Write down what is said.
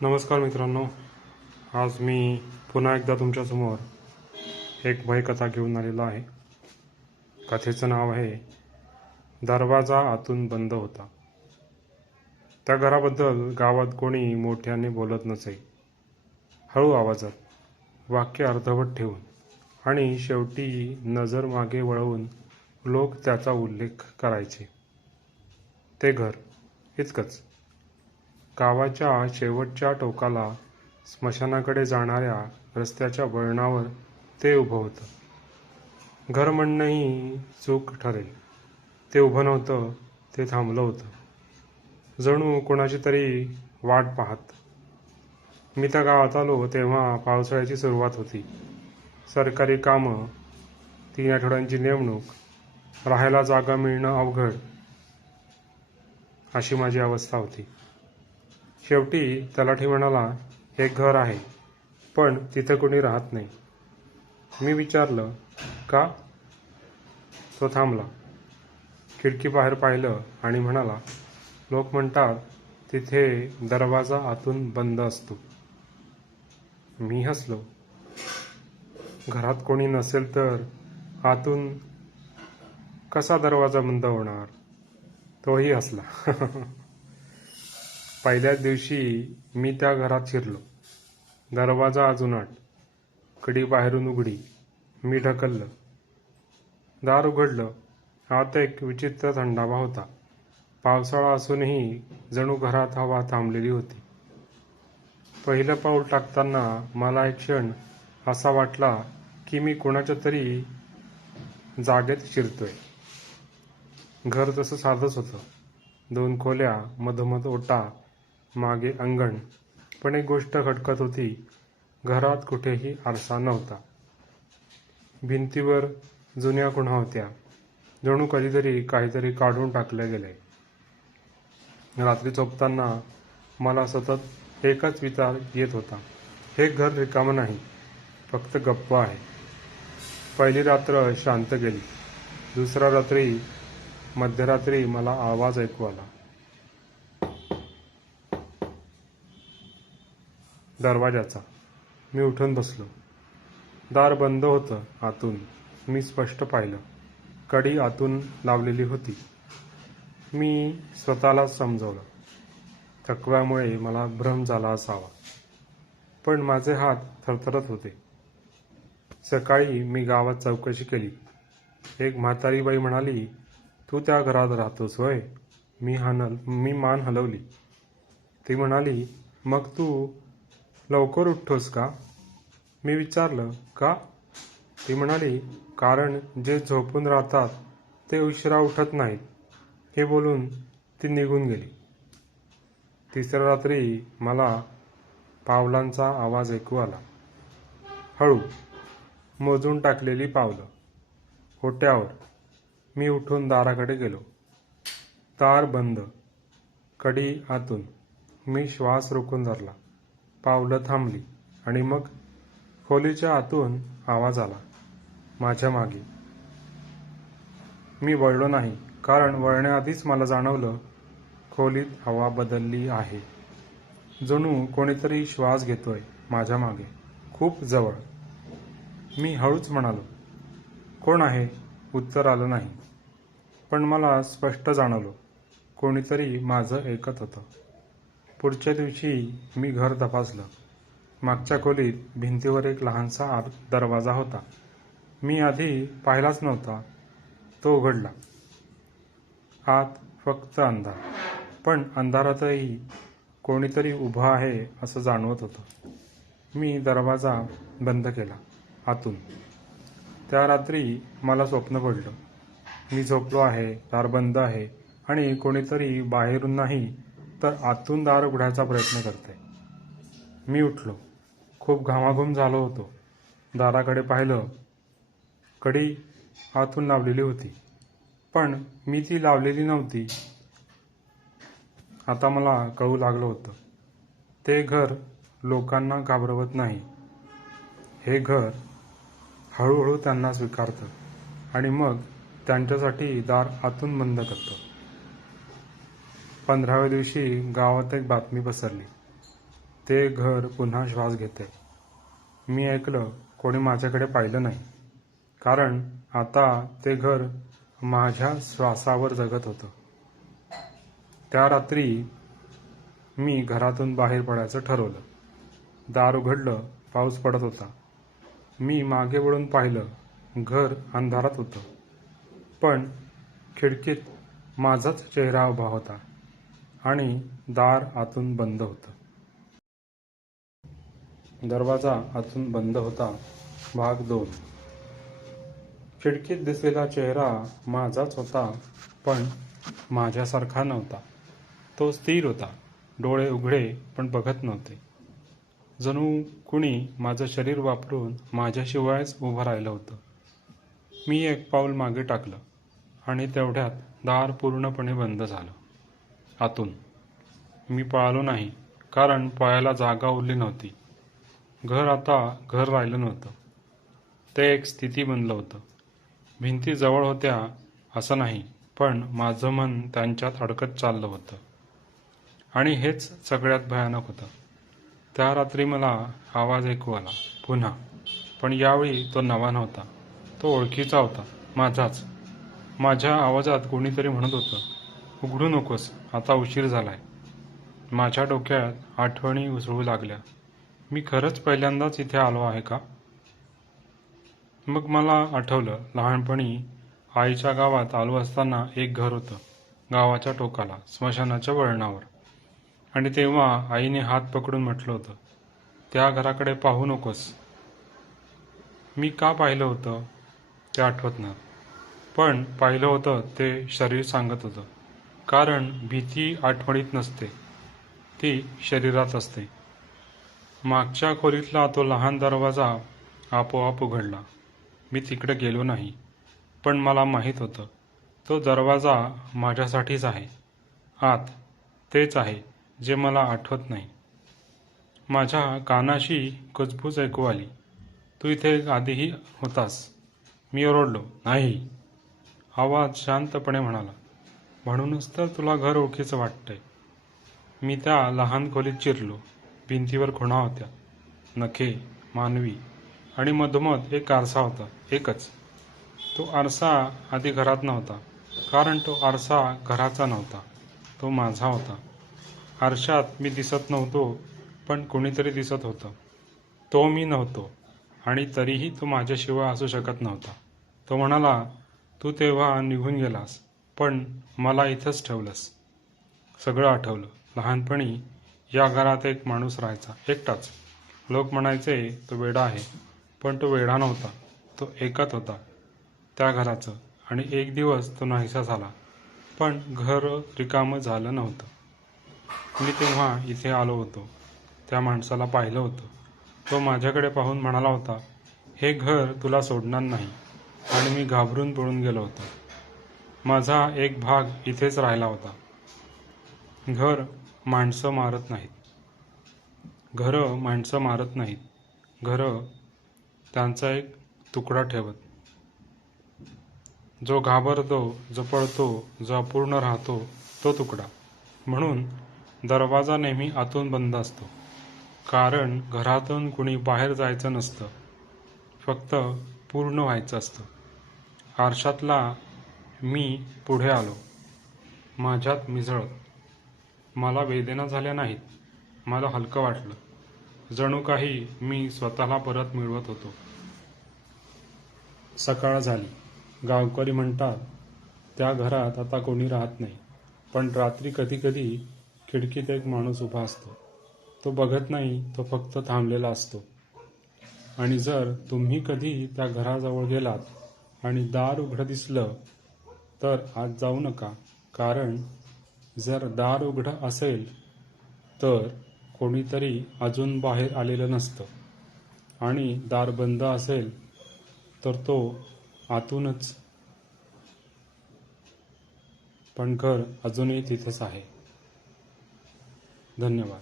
नमस्कार मित्रांनो, आज मी पुन्हा एकदा तुमच्यासमोर एक भयकथा घेऊन आलेलो आहे. कथेचं नाव आहे दरवाजा आतून बंद होता. त्या घराबद्दल गावात कोणी मोठ्याने बोलत नसे. हळू आवाजात, वाक्य अर्धवट ठेवून आणि शेवटी नजर मागे वळवून लोक त्याचा उल्लेख करायचे. ते घर, इतकंच. गावाच्या शेवटच्या टोकाला स्मशानाकडे जाणाऱ्या रस्त्याच्या वळणावर ते उभं होतं. घर म्हणणंही चूक ठरेल. ते उभं नव्हतं, ते थांबलं होतं, जणू कोणाची तरी वाट पाहत. मी त्या गावात आलो तेव्हा पावसाळ्याची सुरुवात होती. सरकारी कामं, 3 आठवड्यांची नेमणूक, राहायला जागा मिळणं अवघड, अशी माझी अवस्था होती. शेवटी तलाठी म्हणाला, एक घर आहे, पण तिथं कोणी राहत नाही. मी विचारलं, का? तो थांबला, खिडकी बाहेर पाहिलं आणि म्हणाला, लोक म्हणतात तिथे दरवाजा आतून बंद असतो. मी हसलो. घरात कोणी नसेल तर आतून कसा दरवाजा बंद होणार? तोही हसला. पहिल्याच दिवशी मी त्या घरात शिरलो. दरवाजा अजून कडी बाहेरून उघडी. मी ढकललं, दार उघडलं. आत एक विचित्र थंडावा होता. पावसाळा असूनही जणू घरात हवा थांबलेली होती. पहिलं पाऊल टाकताना मला एक क्षण असा वाटला की मी कोणाच्या तरी जागेत शिरतोय. घर तसं साधंच होतं. 2 खोल्या, मधोमध ओटा, मागे अंगण. पण एक गोष्ट खटकत होती. घरात कुठेही आरसा नव्हता. भिंतीवर जुन्या खुणा होत्या, जणू कधीतरी काहीतरी काढून टाकलं गेलंय. रात्री झोपताना मला सतत एकच विचार येत होता, हे घर रिकामं नाही, फक्त गप्प आहे. पहिली रात्र शांत गेली. दुसऱ्या रात्री मध्यरात्री मला आवाज ऐकू आला. दरवाजाचा. मी उठून बसलो. दार बंद होतं आतून. मी स्पष्ट पाहिलं. कडी आतून लावलेली होती. मी स्वतःलाच समजवलं. थकव्यामुळे मला भ्रम झाला असावा, पण माझे हात थरथरत होते. सकाळी मी गावात चौकशी केली. एक म्हातारी बाई म्हणाली, तू त्या घरात राहतोस होय? मी मान हलवली. ती म्हणाली, मग तू लवकर उठतोस का? मी विचारलं, का? ती म्हणाली, कारण जे झोपून राहतात ते उशिरा उठत नाहीत. हे बोलून ती निघून गेली. तिसऱ्या रात्री मला पावलांचा आवाज ऐकू आला. हळू, मोजून टाकलेली पावलं. ओट्यावर. मी उठून दाराकडे गेलो. दार बंद, कडी आतून. मी श्वास रोखून धरला. पावलं थांबली आणि मग खोलीच्या आतून आवाज आला, माझ्या मागे. मी वळलो नाही, कारण वळण्याआधीच मला जाणवलं खोलीत हवा बदलली आहे. जणू कोणीतरी श्वास घेतोय माझ्या मागे, खूप जवळ. मी हळूच म्हणालो, कोण आहे? उत्तर आलं नाही, पण मला स्पष्ट जाणवलं कोणीतरी माझं ऐकत होतं. पुढच्या दिवशी मी घर तपासलं. मागच्या खोलीत भिंतीवर एक लहानसा दरवाजा होता. मी आधी पाहिलाच नव्हता. तो उघडला. आत फक्त अंधार, पण अंधारातही कोणीतरी उभं आहे असं जाणवत होतं. मी दरवाजा बंद केला आतून. त्या रात्री मला स्वप्न पडलं. मी झोपलो आहे, दार बंद आहे आणि कोणीतरी बाहेरून नाही तर आतून दार उघडायचा प्रयत्न करते. मी उठलो. खूप घामाघूम झालो होतो. दाराकडे पाहिलं. कडी आतून लावलेली होती, पण मी ती लावलेली नव्हती. आता मला कळू लागलं होतं, ते घर लोकांना घाबरवत नाही. हे घर हळूहळू त्यांना स्वीकारतं आणि मग त्यांच्यासाठी दार आतून बंद करतं. 15व्या दिवशी गावात एक बातमी पसरली. ते घर पुन्हा श्वास घेते. मी ऐकलं, कोणी माझ्याकडे पाहिलं नाही, कारण आता ते घर माझ्या श्वासावर जगत होतं. त्या रात्री मी घरातून बाहेर पडायचं ठरवलं. दार उघडलं, पाऊस पडत होता. मी मागे वळून पाहिलं, घर अंधारात होतं, पण खिडकीत माझाच चेहरा उभा होता आणि दार आतून बंद होतं. दरवाजा आतून बंद होता. भाग 2. खिडकीत दिसलेला चेहरा माझाच होता, पण माझ्यासारखा नव्हता. तो स्थिर होता, डोळे उघडे पण बघत नव्हते. जणू कुणी माझं शरीर वापरून माझ्याशिवायच उभं राहिलं होतं. मी एक पाऊल मागे टाकलं आणि तेवढ्यात दार पूर्णपणे बंद झालं आतून. मी पळालो नाही, कारण पळायला जागा उरली नव्हती. घर आता घर राहिलं नव्हतं. ते एक स्थिती बनलं होतं. भिंती जवळ होत्या असं नाही, पण माझं मन त्यांच्यात अडकत चाललं होतं. आणि हेच सगळ्यात भयानक होतं. त्या रात्री मला आवाज ऐकू आला पुन्हा, पण यावेळी तो नवा नव्हता. तो ओळखीचा होता, माझाच. माझ्या आवाजात कोणीतरी म्हणत होतं, उघडू नकोस, आता उशीर झालाय. माझ्या डोक्यात आठवणी उसळू लागल्या. मी खरंच पहिल्यांदाच इथे आलो आहे का? मग मला आठवलं, लहानपणी आईच्या गावात आलो असताना एक घर होतं, गावाच्या टोकाला, स्मशानाच्या वळणावर. आणि तेव्हा आईने हात पकडून म्हटलं होतं, त्या घराकडे पाहू नकोस. मी का पाहिलं होतं ते आठवत नाही, पण पाहिलं होतं ते शरीर सांगत होतं. कारण भीती आठवणीत नसते, ती शरीरात असते. मागच्या खोलीतला तो लहान दरवाजा आपोआप उघडला. मी तिकडे गेलो नाही, पण मला माहीत होतं, तो दरवाजा माझ्यासाठीच आहे. आत तेच आहे जे मला आठवत नाही. माझ्या कानाशी कुजबूज ऐकू आली, तू इथे आधीही होतास. मी ओरडलो, नाही. आवाज शांतपणे म्हणाला, म्हणूनच तर तुला घर ओळखीचं वाटतंय. मी त्या लहान खोलीत शिरलो. भिंतीवर खुणा होत्या, नखे, मानवी, आणि मधोमध एक आरसा होता, एकच. तो आरसा आधी घरात नव्हता, कारण तो आरसा घराचा नव्हता, तो माझा होता. आरशात मी दिसत नव्हतो, पण कोणीतरी दिसत होतं. तो मी नव्हतो, आणि तरीही तो माझ्याशिवाय असू शकत नव्हता. तो म्हणाला, तू तेव्हा निघून गेलास, पण मला इथंच ठेवलंस. सगळं आठवलं. लहानपणी या घरात एक माणूस राहायचा, एकटाच. लोक म्हणायचे तो वेडा आहे, पण तो वेडा नव्हता. तो ऐकत होता त्या घराचं. आणि एक दिवस तो नाहीसा झाला, पण घर रिकामं झालं नव्हतं. मी तेव्हा इथे आलो होतो, त्या माणसाला पाहिलं होतं. तो माझ्याकडे पाहून म्हणाला होता, हे घर तुला सोडणार नाही. आणि मी घाबरून पळून गेलो होतो. माझा एक भाग इथेच राहिला होता. घर माणसं मारत नाहीत. घरं माणसं मारत नाहीत. घरं त्यांचा एक तुकडा ठेवत. जो घाबरतो, जो पळतो, जो अपूर्ण राहतो, तो तुकडा. म्हणून दरवाजा नेहमी आतून बंद असतो, कारण घरातून कुणी बाहेर जायचं नसतं, फक्त पूर्ण व्हायचं असतं. आरशातला मी पुढे आलो, माझ्यात मिसळत. मला वेदना झाल्या नाहीत, मला हलकं वाटलं, जणू काही मी स्वतःला परत मिळवत होतो. सकाळ झाली. गावकरी म्हणतात, त्या घरात आता कोणी राहत नाही, पण रात्री कधी कधी खिडकीत एक माणूस उभा असतो. तो बघत नाही, तो फक्त थांबलेला असतो. आणि जर तुम्ही कधी त्या घराजवळ गेलात आणि दार उघडं दिसलं, तर आत जाऊ नका, कारण जर दार उघडं असेल तर कोणीतरी अजून बाहेर आलेलं नसतं, आणि दार बंद असेल तर तो आतूनच. पण घर अजूनही तिथेच आहे. धन्यवाद.